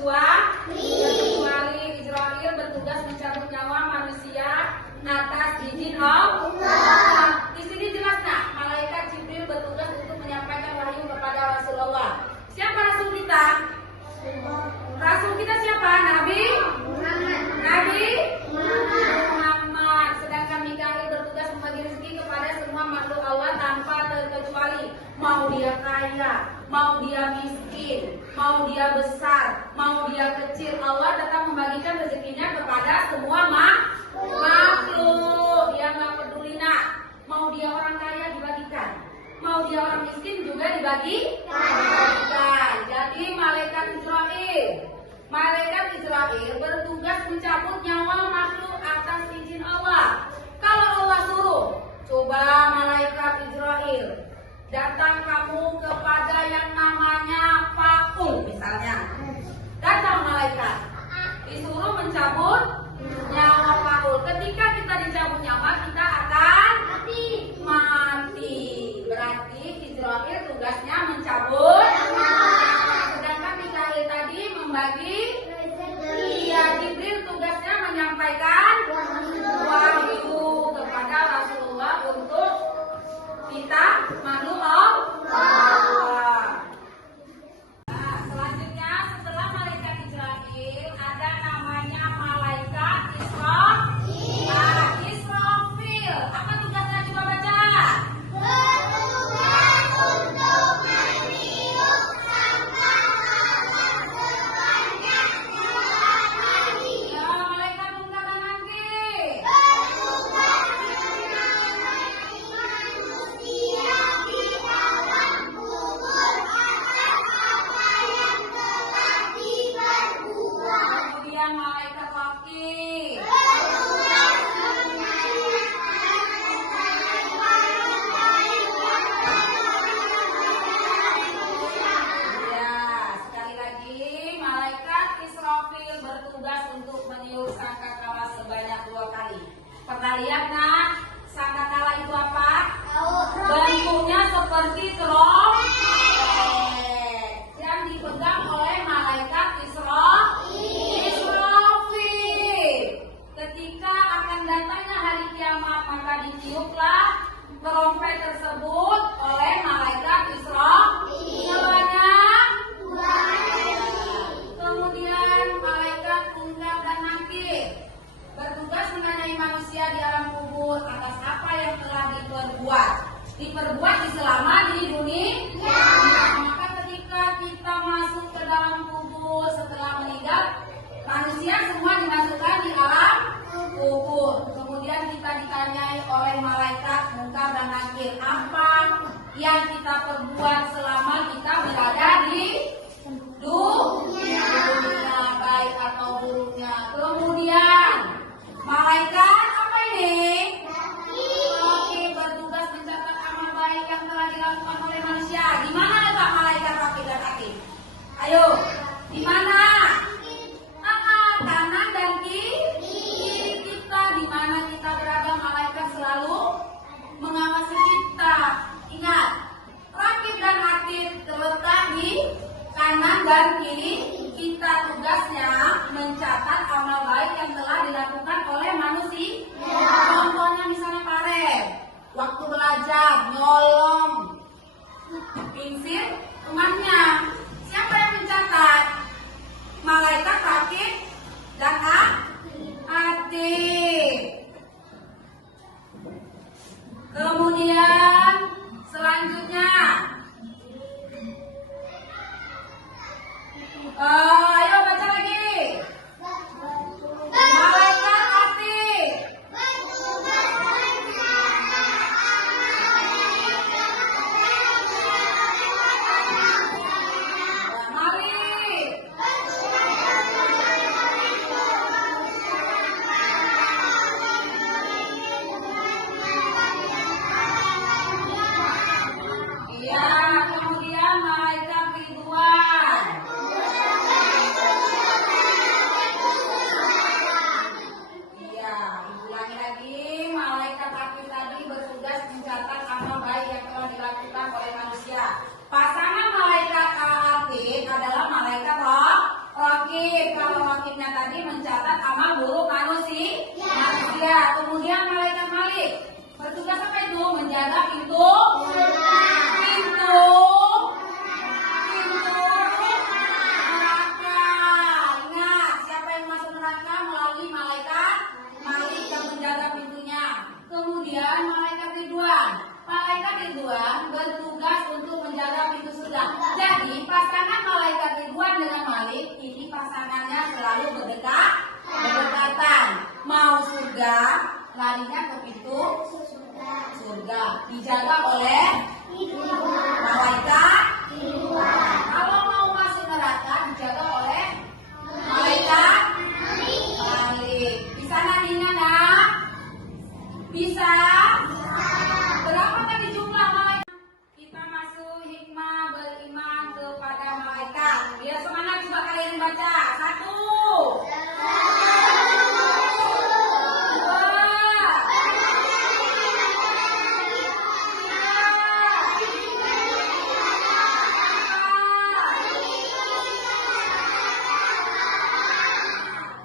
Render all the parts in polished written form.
terkecuali Israil bertugas mencabut nyawa manusia atas izin Allah. Di sini jelas nggak? Malaikat Jibril bertugas untuk menyampaikan wahyu kepada Rasulullah. Siapa Rasul kita? Rasul kita siapa? Nabi Muhammad. Sedangkan Mikail bertugas membagi rezeki kepada semua makhluk Allah tanpa terkecuali. Mau dia kaya, mau dia miskin, mau dia besar, mau dia kecil, Allah tetap membagikan rezekinya kepada semua makhluk. Dia nggak peduli nak. Mau dia orang kaya dibagikan, mau dia orang miskin juga dibagikan. Jadi malaikat Israil bertugas mencabut nyawa makhluk atas izin Allah. Kalau Allah suruh, coba malaikat Israil datang kamu kepada yang namanya Pakul misalnya. Datang malaikat disuruh mencabut nyawa Pakul. Ketika kita dicabut nyawa, kita akan mati. Berarti Israil tugasnya mencabut. Sedangkan Mikail tadi membagi. Jibril tugasnya menyampaikan wahyu kepada Rasulullah untuk kita makhluk Allah. Nah, selanjutnya setelah malaikat Israil ada namanya malaikat Israfil. Apa tugasnya, coba baca? Bertugas untuk meniup sangkakala sebanyak 2 kali. Ya, malaikat munkar dan nakir. Bertugas menemani manusia di dalam kubur atas apa yang telah diperbuat. Kemudian malaikat wakil. Bertugas menanyakan Ya, sekali lagi malaikat Israfil bertugas untuk meniup sangkakala sebanyak 2 kali. Pernah lihat nak? Sangkakala itu apa? Bentuknya seperti trompet yang dipegang oleh malaikat Israfil. Ketika akan datangnya hari kiamat, maka ditiuplah trompet tersebut oleh malaikat Israfil sebanyak 2 kali. Kemudian malaikat munkar dan nakir bertugas menanyai manusia di alam kubur atas apa yang telah diperbuat selama di dunia. Maka ketika kita masuk ke dalam kubur setelah meninggal, manusia semua dimasukkan di alam kubur. Kemudian kita ditanyai oleh malaikat munkar dan nakir apa yang kita perbuat selama kita berada di dunia, baik atau buruknya. Kemudian malaikat apa ini? Oke, bertugas mencatat amal baik yang telah dilakukan oleh manusia. Di mana letak malaikat wakil dan nakir? Ayo, di mana? Kanan dan kiri kita. Di mana kita berada, malaikat selalu mengawasi kita. Ingat, rakib dan atid terletak di tadi mencatat amal buruk manusia. Kemudian malaikat Malik bertugas apa itu? Menjaga pintu neraka. Ingat, siapa yang masuk neraka melalui malaikat Malik yang menjaga pintunya. Kemudian malaikat Ridwan. Malaikat Ridwan bertugas untuk menjaga pintu surga. Jadi pasangan malaikat Ridwan dengan Malik ini pasangannya selalu berdekatan. Mau surga, larinya ke pintu surga. Dijaga oleh malaikat Ridwan. Kalau mau masuk neraka dijaga oleh malaikat Malik. Bisa nantinya nak? Bisa? Berapa tadi jumlah malaikat? Kita masuk hikmah beriman kepada malaikat. Biar semangat coba kalian baca. 1, 2.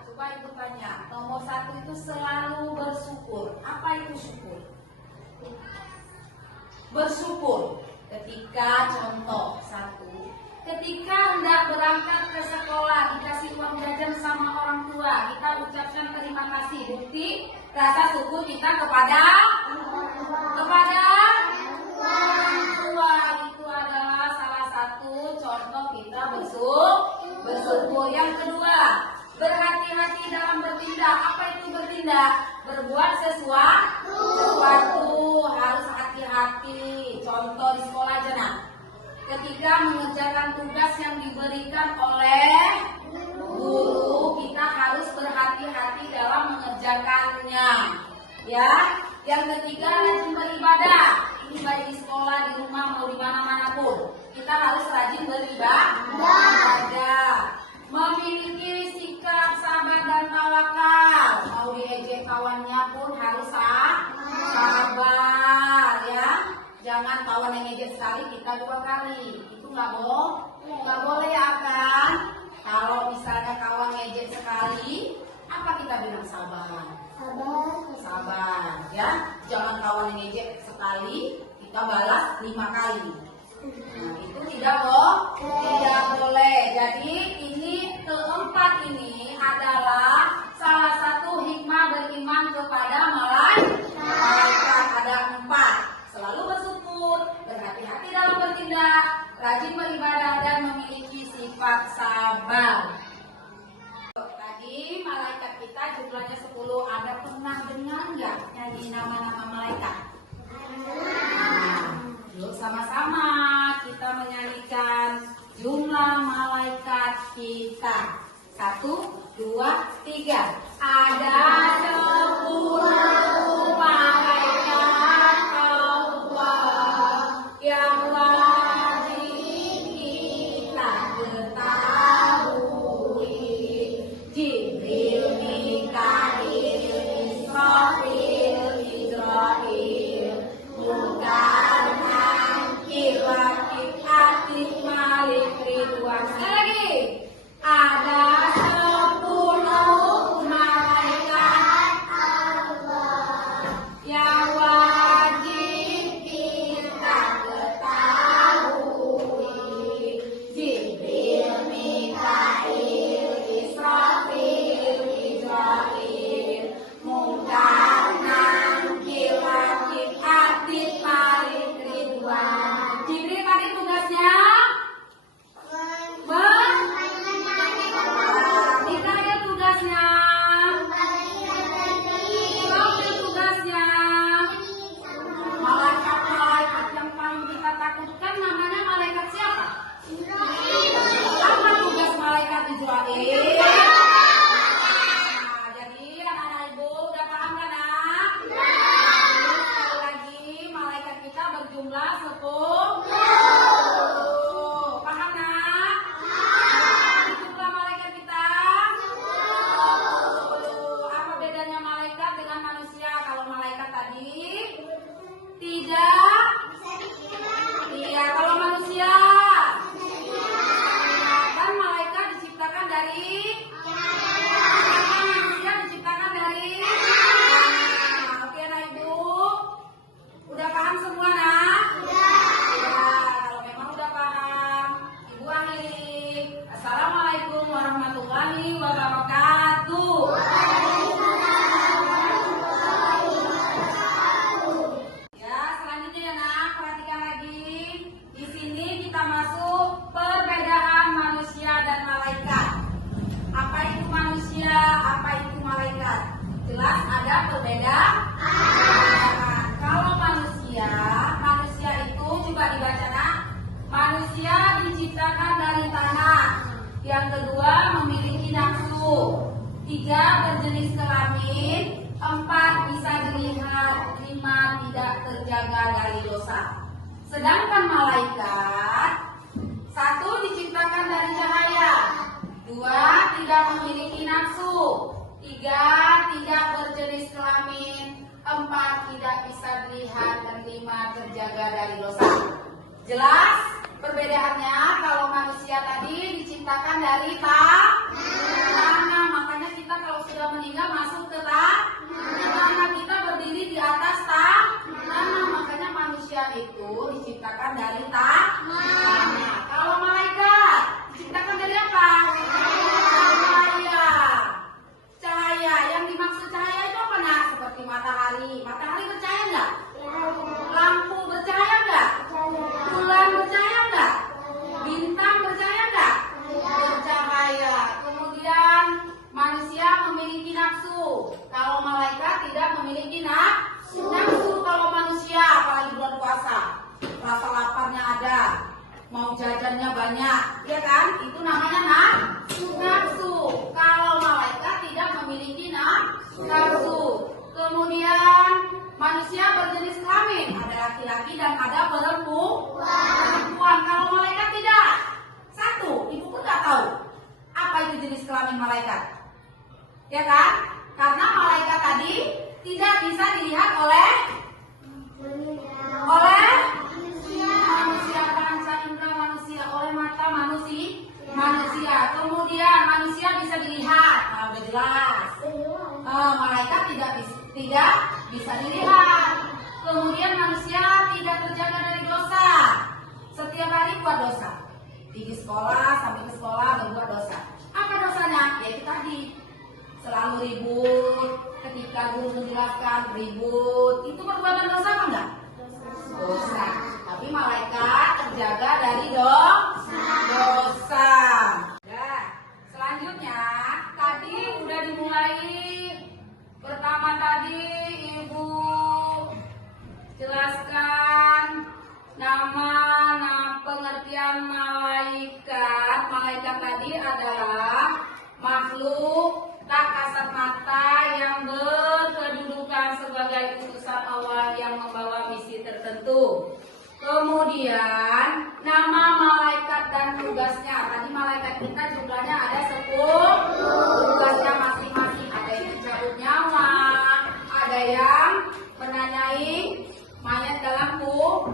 Coba ibu tanya. Nomor 1 itu selalu bersyukur. Apa itu syukur? Bersyukur ketika contoh 1, ketika hendak berangkat ke sekolah dikasih uang jajan sama orang tua, kita ucapkan terima kasih, bukti rasa syukur kita kepada orang tua. Itu adalah salah satu contoh kita bersyukur. Yang kedua, berhati-hati dalam bertindak. Apa itu bertindak? Berbuat sesuatu harus hati-hati. Contoh di sekolah aja nak. Ketika mengerjakan tugas yang diberikan oleh guru, kita harus berhati-hati dalam mengerjakannya. Ya. Yang ketiga, rajin beribadah. Ini baik di sekolah, di rumah, mau di mana-mana pun. Kita harus rajin beribadah. Memiliki sikap sabar dan tawakal. Mau diejek kawannya pun harus sabar ya. Jangan kawan yang ngejek sekali kita 2 kali. Itu nggak boleh ya kan? Kalau misalnya kawan ngejek sekali, apa kita bilang? Sabar ya. Jangan kawan yang ngejek sekali, kita balas 5 kali. Nah, itu tidak boleh. Jadi ini keempat ini adalah salah satu hikmah beriman kepada malaikat. Ada 4. Selalu bersyukur, berhati-hati dalam bertindak, rajin beribadah dan memiliki sifat sabar. Tadi malaikat kita jumlahnya 10. Ada pernah dengar nggak nyanyi nama-nama malaikat? Yuk sama-sama kita menyanyikan jumlah malaikat kita. 1, 2, 3. Ada 10 malaikat Allah yang wajib kita ketahui. Jibril, Mikail, Israfil, Munkar, Nakir, Rakib, Atid, Malik, Ridwan. Sekali lagi. Ada 10 malaikat warahmatullahi wabarakatuh. Ya, selanjutnya ya nak, perhatikan lagi. Di sini kita masuk perbedaan manusia dan malaikat. Apa itu manusia? Apa itu malaikat? Jelas ada perbedaan. Kalau manusia itu juga dibaca nak. Manusia diciptakan dari tanah. Yang kedua memiliki nafsu. 3 berjenis kelamin. 4 bisa dilihat. 5 tidak terjaga dari dosa. Sedangkan malaikat 1 diciptakan dari cahaya. 2 tidak memiliki nafsu. 3 tidak berjenis kelamin. 4 tidak bisa dilihat. Dan 5 terjaga dari dosa. Jelas perbedaannya? Kalau manusia tadi diciptakan dari tanah. Makanya kita kalau sudah meninggal masuk ke tanah. Kita berdiri di atas tanah. Makanya manusia itu diciptakan dari tanah. Kalau malaikat diciptakan dari apa? Cahaya. Yang dimaksud cahaya itu apa nak? Seperti matahari. Matahari bercahaya nggak? Lampu bercahaya nggak? Bulan bercahaya nggak? Bintang bercahaya nggak? Bercahaya. Kemudian manusia memiliki nafsu. Kalau malaikat tidak memiliki nafsu. Kalau manusia, apalagi bulan puasa, rasa laparnya ada, mau jajannya banyak, ya kan? Itu namanya nafsu. Kalau malaikat tidak memiliki nafsu. Kemudian manusia berjenis kelamin, ada laki-laki dan ada perempuan. Kalau malaikat tidak. 1, ibu pun nggak tahu apa itu jenis kelamin malaikat, ya kan? Karena malaikat tadi tidak bisa dilihat oleh manusia, panca indera manusia, oleh mata manusia. Kemudian manusia bisa dilihat, udah jelas. Malaikat tidak bisa dilihat. Kemudian manusia tidak terjaga dari dosa. Setiap hari buat dosa. Pergi sekolah, sampai ke sekolah berbuat dosa. Apa dosanya? Ya itu tadi. Selalu ribut. Ketika guru menjelaskan ribut. Itu perbuatan dosa apa enggak? Dosa. Tapi malaikat terjaga dari dosa. Nah, selanjutnya tadi udah dimulai. Pertama tadi ibu jelaskan nama pengertian malaikat. Malaikat tadi adalah makhluk tak kasat mata yang berkedudukan sebagai utusan Allah yang membawa misi tertentu. Kemudian nama malaikat dan tugasnya. Tadi malaikat kita jumlahnya ada 10. Tugasnya masing-masing. Ada yang mencabut nyawa, ada yang menanyai mayat dalam kubur.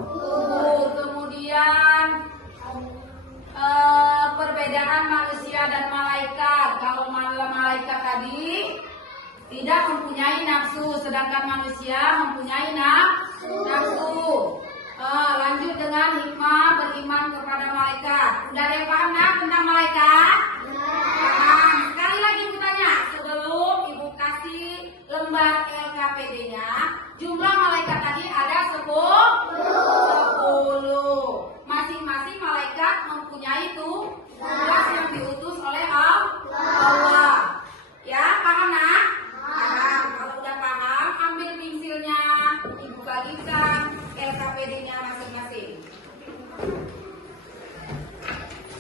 Kemudian perbedaan manusia dan malaikat. Kalau malaikat tadi tidak mempunyai nafsu, sedangkan manusia mempunyai nafsu. Lanjut dengan hikmah beriman kepada malaikat. Udah ada yang paham nak tentang malaikat? Paham. Sekali lagi ibu tanya, sebelum ibu kasih lembar LKPD-nya, jumlah malaikat tadi ada 10. Masing-masing malaikat mempunyai tugas yang diutus oleh Allah. Ya, paham nak? Paham. Kalau udah paham, ambil pensilnya, ibu bagikan LKPD-nya masing-masing.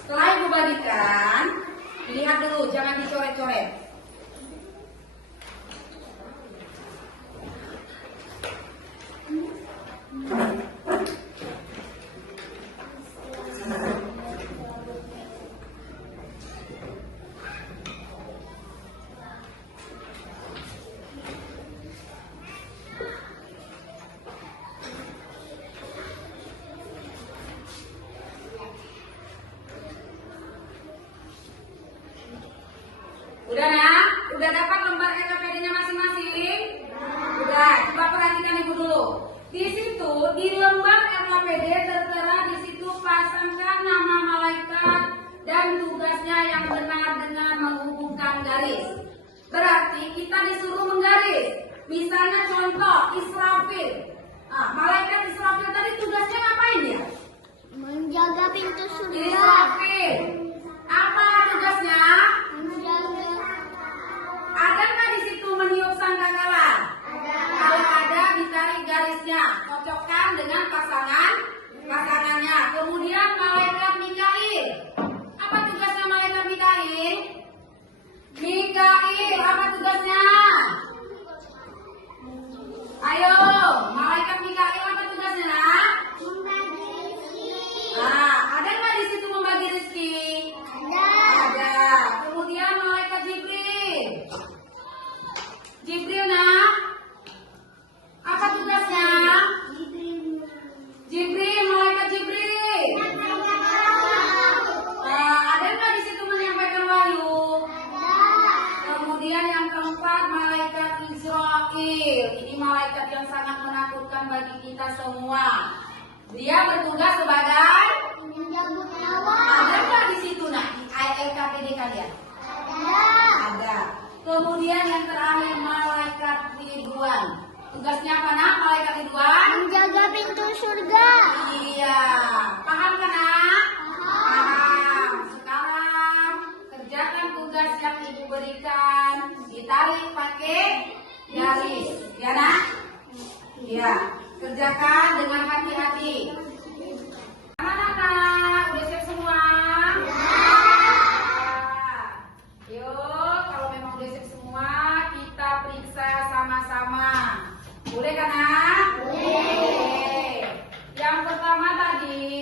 Setelah ibu bagikan, lihat dulu, jangan dicoret-coret. Udah nak? Udah dapat lembar LKPD-nya masing-masing? Udah, coba perhatikan ibu dulu. Di situ, di lembar LKPD tertera di situ pasangkan nama malaikat dan tugasnya yang benar dengan menghubungkan garis. Berarti kita disuruh menggaris. Misalnya contoh Israfil. Nah, malaikat Israfil tadi tugasnya ngapain ya? Menjaga pintu surga. Israfil. Apa tugasnya? Menjaga. Ada nggak di situ meniup sangkakala? Kalau ada, ditarik garisnya, cocokkan dengan pasangannya. Kemudian malaikat Mikail. Apa tugasnya malaikat Mikail? Mikail, apa tugasnya? Ayo, malaikat Mikail apa tugasnya? Ada nggak di situ membagi rezeki? Ada. Kemudian malaikat Jibril. Jibril nak, apa tugasnya? Jibril, malaikat Jibril. Ada nggak di situ menyampaikan wahyu? Kemudian yang keempat malaikat Israfil. Ini malaikat yang sangat menakutkan bagi kita semua. Dia bertugas sebagai Menjaga nyawa. ada nggak di situ nak di LKPD kalian? Ada. Kemudian yang terakhir malaikat Ridwan. Tugasnya apa nak? Malaikat Ridwan? Menjaga pintu surga. Iya. Paham kan nak? Paham. Sekarang kerjakan tugas yang ibu berikan. Ditarik pakai garis. Ya nak? Iya. Kerjakan dengan hati-hati. Anak-anak, udah siap semua? Yuk, kalau memang udah siap semua, kita periksa sama-sama. Boleh kan, Nak? Boleh. Yang pertama tadi,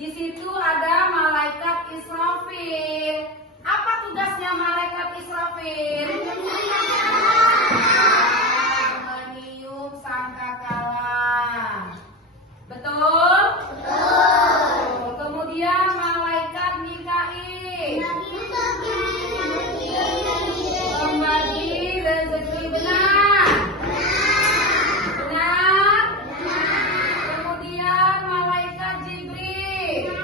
di situ ada malaikat Israfil. Apa tugasnya malaikat Israfil? Meniup sangkakala. Betul? Betul. Kemudian malaikat Mikail. Membagi rezeki, benar? Benar? Kemudian malaikat Jibril.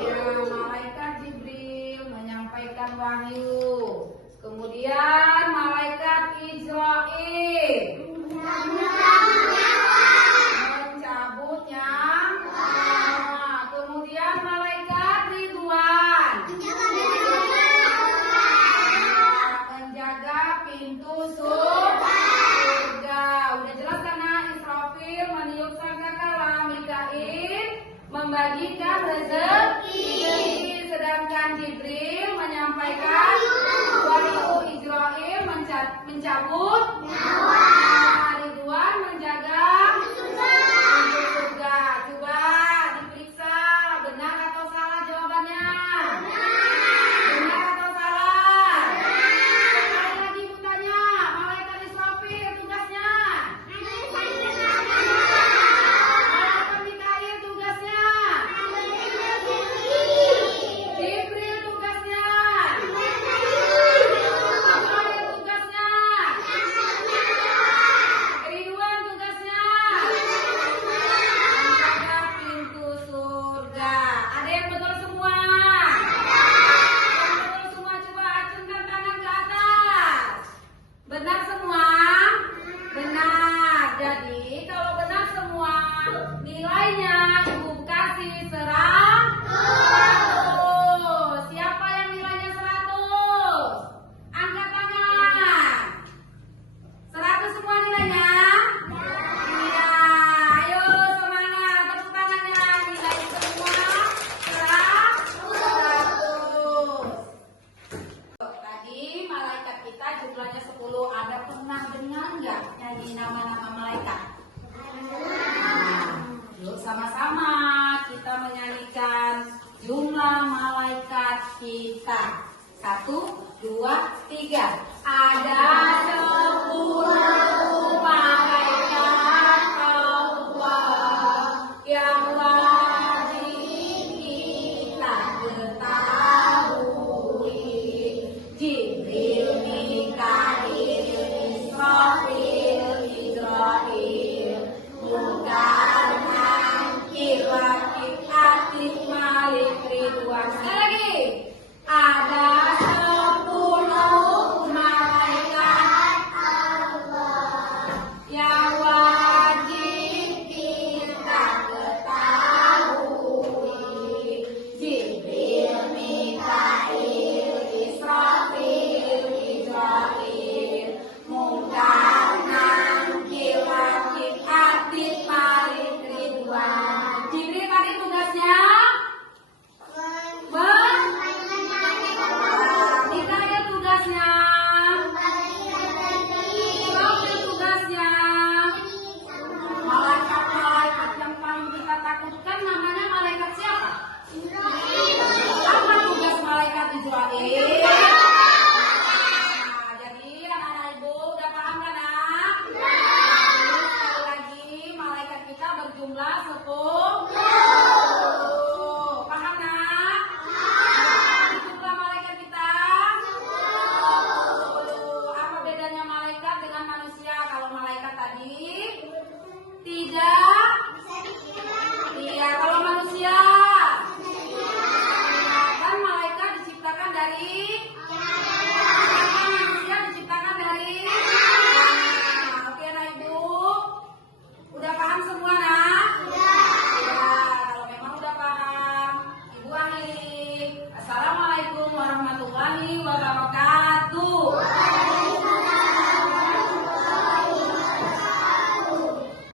Ya, malaikat Jibril menyampaikan wahyu. Kemudian malaikat Israil mencabut nyawa. Kemudian malaikat Ridwan menjaga pintu surga. Udah jelas karena Israfil meniup sangkakala, Mikail membagikan rezeki, sedangkan Jibril menyampaikan wahyu. Israil mencabut nyawa. Ridwan menjaga pintu surga. Coba diperiksa benar atau salah jawabannya. Benar atau salah? Sekali lagi ibu tanya, malaikat Israfil tugasnya? Malaikat Mikail tugasnya? Jibril tugasnya? Mikail tugasnya? Ridwan tugasnya? Menjaga pintu surga. Ada yang betul semua? Yang betul semua coba acungkan tangan ke atas. Benar semua? Benar. Jadi kalau benar semua, nilainya ibu kasih 100. Siapa yang nilainya 100? Angkat tangan. 100 semua nilainya? Iya. Ayo semangat, tepuk tangannya. Nilai semua 100. Tadi malaikat kita jumlahnya 10. Ada pernah dengar nggak nyanyi nama-nama malaikat? Yuk sama-sama kita menyanyikan jumlah malaikat kita. 1, 2, 3. Ada 10 malaikat Allah yang wajib kita ketahui. Jibril, Mikail, Israfil, Munkar, Nakir, Wakil, Atif, Malik, Ridwan. Sekali lagi. hari